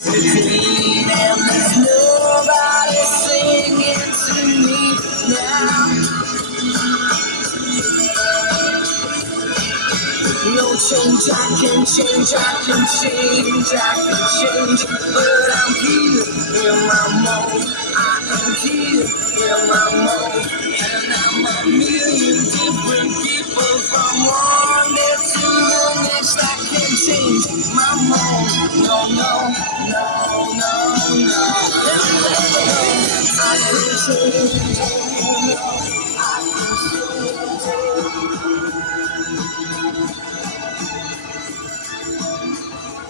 And there's nobody singing to me now. No change, I can change, I can change, I can change. But I'm here in my mode. I am here in my mode. And I'm a million different people from one day to the next. I can change my mode. No, no, no, no, no. I can change. I can change.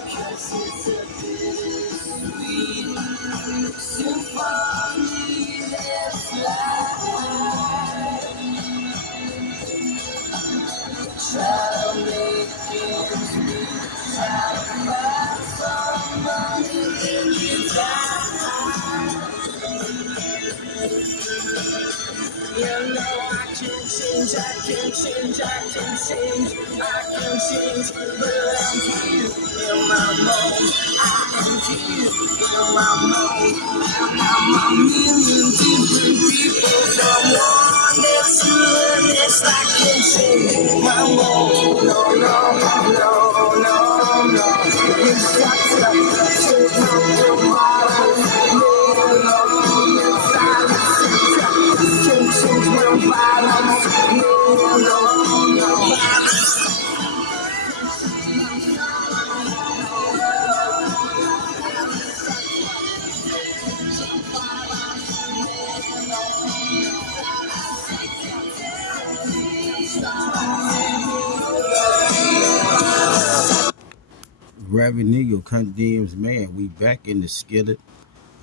Cause it's a bittersweet symphony that's life. Try to make ends meet, try to find some money in your time. You know I can change, I can change, I can change, I can change, but I'm here in my mode. I am here in my mode. And I'm a million different people from one day to the next. I can change my mode. No, no, no, no, no. You got to change my mind. No, no, no, silence. Can't change my violence. No, no, no violence. Reverend Eagle condemns man. We back in the skillet.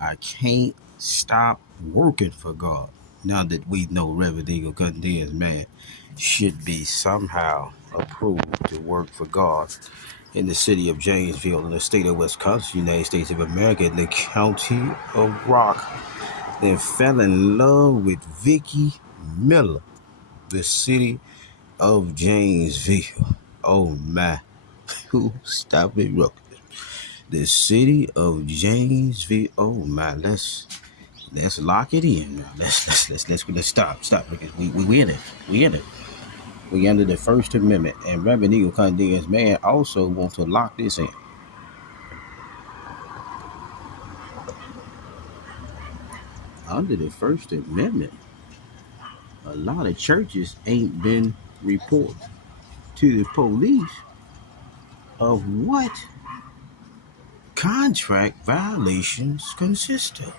I can't stop working for God. Now that we know Reverend Eagle condemns man should be somehow approved to work for God in the city of Janesville, in the state of Wisconsin, United States of America, in the county of Rock. Then fell in love with Vicki Miller, the city of Janesville. Oh my. Who stop it, Rook? The city of Janesville. Oh my, let's lock it in. Let's stop because we in it. We in it. We under the First Amendment, and Reverend Eagle condemns man also want to lock this in. Under the First Amendment, a lot of churches ain't been reported to the police of what contract violations consist of.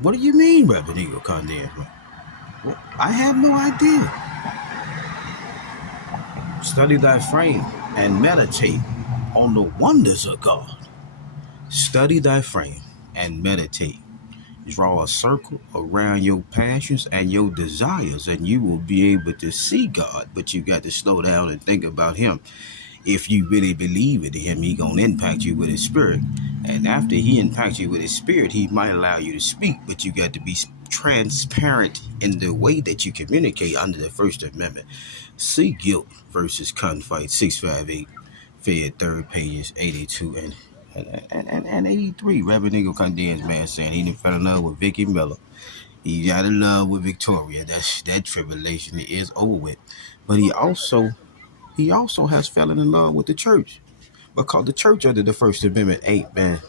What do you mean, Reverend Eagle condemns me? Well, I have no idea. Study thy frame and meditate on the wonders of God. Study thy frame and meditate. Draw a circle around your passions and your desires, and you will be able to see God. But you got to slow down and think about Him. If you really believe in Him, He gonna impact you with His Spirit. And after He impacts you with His Spirit, He might allow you to speak, but you got to be transparent in the way that you communicate under the First Amendment. See Guilt versus Confight, 658, Fed 3rd pages 82 and 83. Reverend Eagle condemns man saying he fell in love with Vicki Miller. He got in love with Victoria. That tribulation is over with. But he also has fallen in love with the church, because the church under the First Amendment ain't been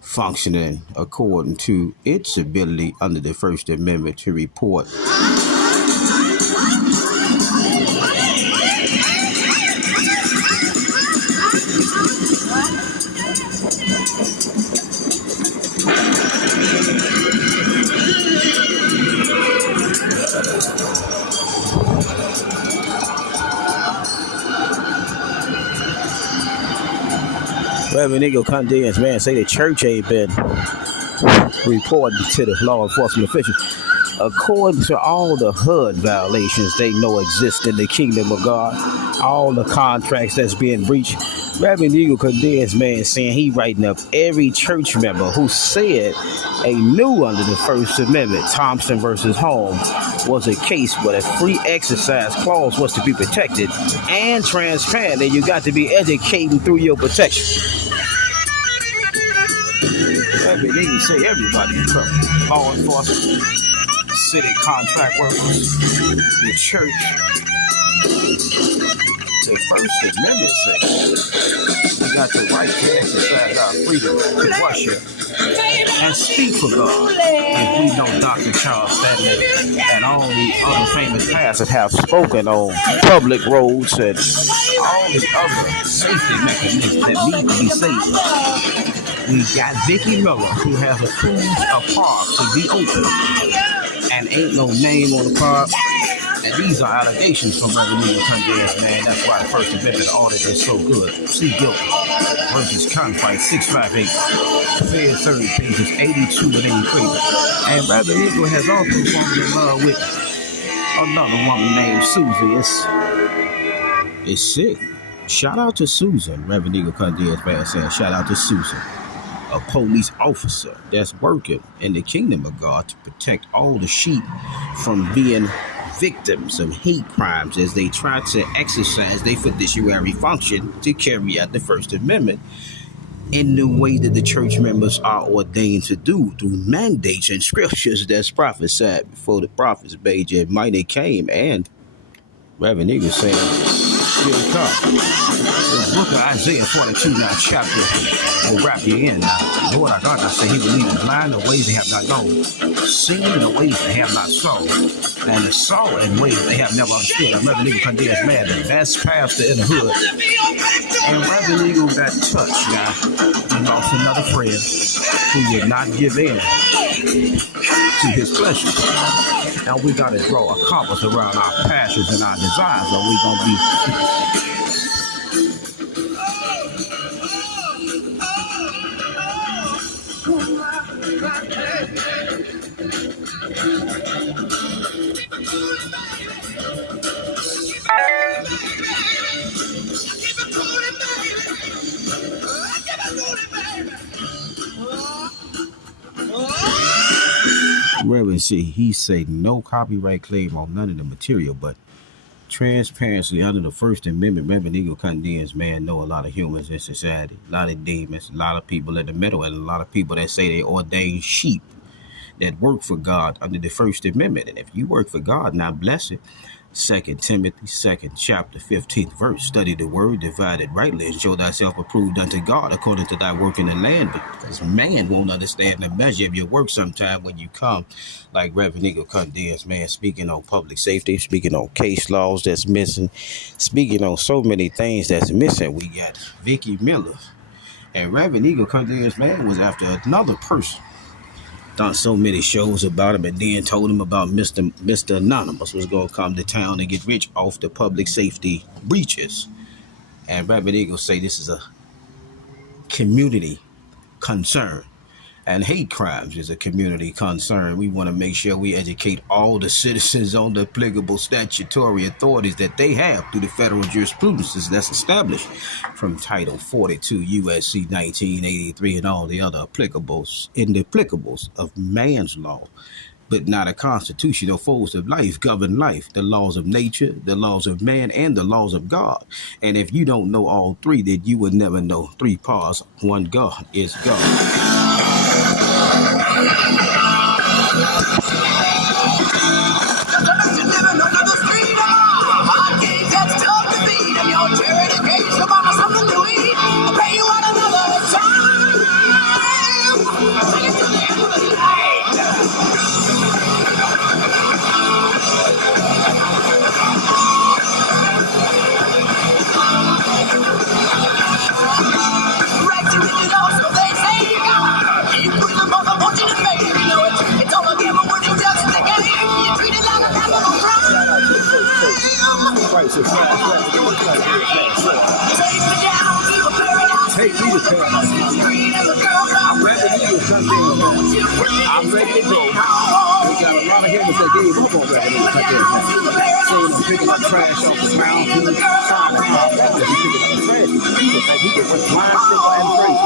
functioning according to its ability under the First Amendment to report. Reverend Eagle condemns man say the church ain't been reporting to the law enforcement officials. According to all the HUD violations they know exist in the kingdom of God, all the contracts that's being breached. Reverend Eagle Condensed, man, saying he writing up every church member who said a new under the First Amendment, Thompson versus Holmes, was a case where a free exercise clause was to be protected and transparent, and you got to be educating through your protection. Reverend Eagle say everybody in trouble. Law enforcement, city contract workers, the church. The First Amendment says we got the right to exercise our freedom to worship and speak for God. If we know Dr. Charles Stanley and all the other famous pastors have spoken on public roads and all the other safety mechanisms that need to be saved. We got Vicki Miller, who has approved a park to be open, and ain't no name on the park. And these are allegations from Reverend Eagle Condensed, man. That's why the First Amendment audit is so good. See guilty versus Confight 658, Fed 30 pages 82 and 83. And Reverend Eagle has also fallen in love with another woman named Susie. It's sick. Shout out to Susan. Reverend Eagle Condensed, man, saying shout out to Susan, a police officer that's working in the kingdom of God to protect all the sheep from being victims of hate crimes as they try to exercise their fiduciary function to carry out the First Amendment in the way that the church members are ordained to do through mandates and scriptures that's prophesied before the prophets Major and Mighty came. And Reverend Eagle saying, here it comes. The book of Isaiah 42, now chapter, will wrap you in. Now, Lord our God, I say he will lead the blind in ways they have not known, seen in the ways they have not saw, and the saw in ways they have never understood. I'm Reverend Eagle Condensed, man, the best pastor in the hood. And Reverend Eagle got touched now. He lost another friend who would not give in to his pleasure. Now we got to draw a compass around our passions and our desires, or we going to be... Reverend C, he said no copyright claim on none of the material, but transparency under the First Amendment. Reverend Eagle Condensed, man, know a lot of humans in society, a lot of demons, a lot of people in the middle, and a lot of people that say they ordain sheep that work for God under the First Amendment. And if you work for God, now bless it. 2 Timothy 2nd chapter 15th verse, study the word, divide it rightly, and show thyself approved unto God according to thy work in the land. Because man won't understand the measure of your work sometime when you come, like Reverend Eagle Condensed, man, speaking on public safety, speaking on case laws that's missing, speaking on so many things that's missing. We got Vicki Miller, and Reverend Eagle Condensed, man, was after another person. Done so many shows about him, and then told him about Mr. Anonymous was going to come to town and get rich off the public safety breaches. And Reverend Eagle say this is a community concern, and hate crimes is a community concern. We want to make sure we educate all the citizens on the applicable statutory authorities that they have through the federal jurisprudences that's established from Title 42 U.S.C. 1983 and all the other applicables in the applicables of man's law, but not a constitutional force of life govern life, the laws of nature, the laws of man, and the laws of God. And if you don't know all three, then you would never know three parts. One God is God. It's all I give away. take me to paradise. I'm ready to do something. I'm ready to go. We got a lot of humans that gave up on Reverend Eagle Cut Dance. Saying I'm picking up trash off the ground. He picking up trash. People think he can went blind, simple, and crazy.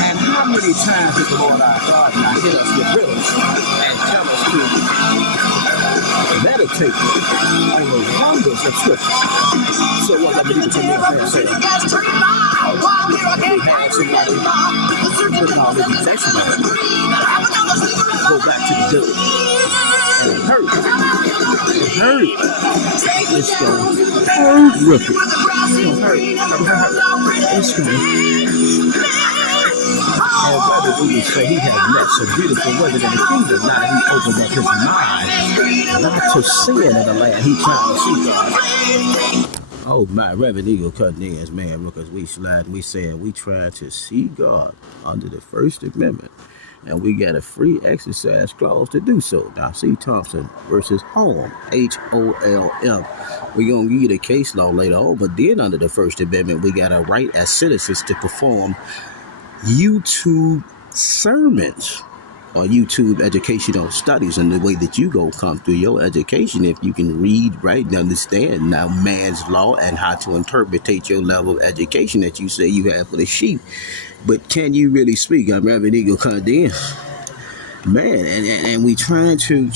And how many times did the Lord our God not hit us with riddles and tell us to meditate on the wonders of Scripture? So what let me do to me and say, we have somebody put all the possession on it. Go back to the dirt. And it hurt. It hurt. It's going to hurt. Rip it. It's going to hurt. It's going to and Brother Eagle say he had met some beautiful women in the kingdom. Now he opened up his mind not to sin in the land. He trying to see God. Oh my, Reverend Eagle Cut Dance, man, because we slide and we said we try to see God under the First Amendment. And we got a free exercise clause to do so. Now, C. Thompson versus Holm, HOLM. We're going to give you the case law later on, but then under the First Amendment, we got a right as citizens to perform YouTube sermons or YouTube educational studies, and the way that you go come through your education, if you can read, write, and understand now man's law and how to interpretate your level of education that you say you have for the sheep. But can you really speak? I'm Reverend Eagle Cut Dance, man, and we trying to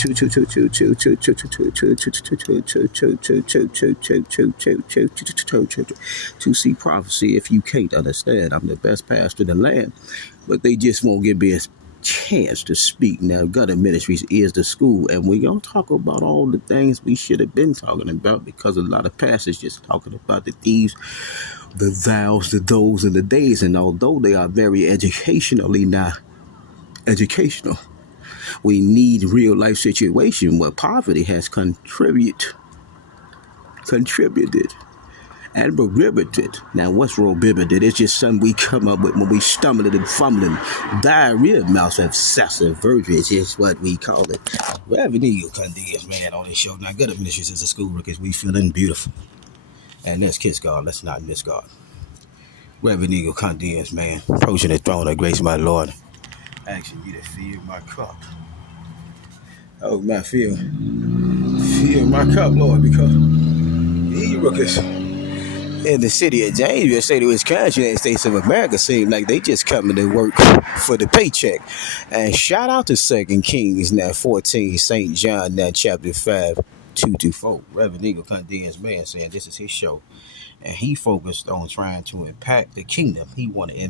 see prophecy. If you can't understand, I'm the best pastor in the land, but they just won't give me a chance to speak. Now, Gutter Ministries is the school, and we gonna talk about all the things we should have been talking about, because a lot of pastors just talking about the thieves, the thous, the those, and the days, and although they are very educational, we need real life situation where poverty has contributed and prohibited. Now, what's prohibited? It's just something we come up with when we stumbling and fumbling. Diarrhea, mouth obsessive verbiage is what we call it. Reverend Eagle Cut Dance, man, on this show. Now, Gutter Ministries is a school because we feeling beautiful. And let's kiss God. Let's not miss God. Reverend Eagle Cut Dance, man, approaching the throne of grace, my Lord. Asking you to fill my cup. Oh, my fill my cup, Lord, because these rookers in the city of Janesville, state of Wisconsin, United States of America, seem like they just coming to work for the paycheck. And shout out to 2 Kings, now 14, St. John, now chapter 5, 2-4. Reverend Eagle Cut Dance, man, saying this is his show. And he focused on trying to impact the kingdom. He want to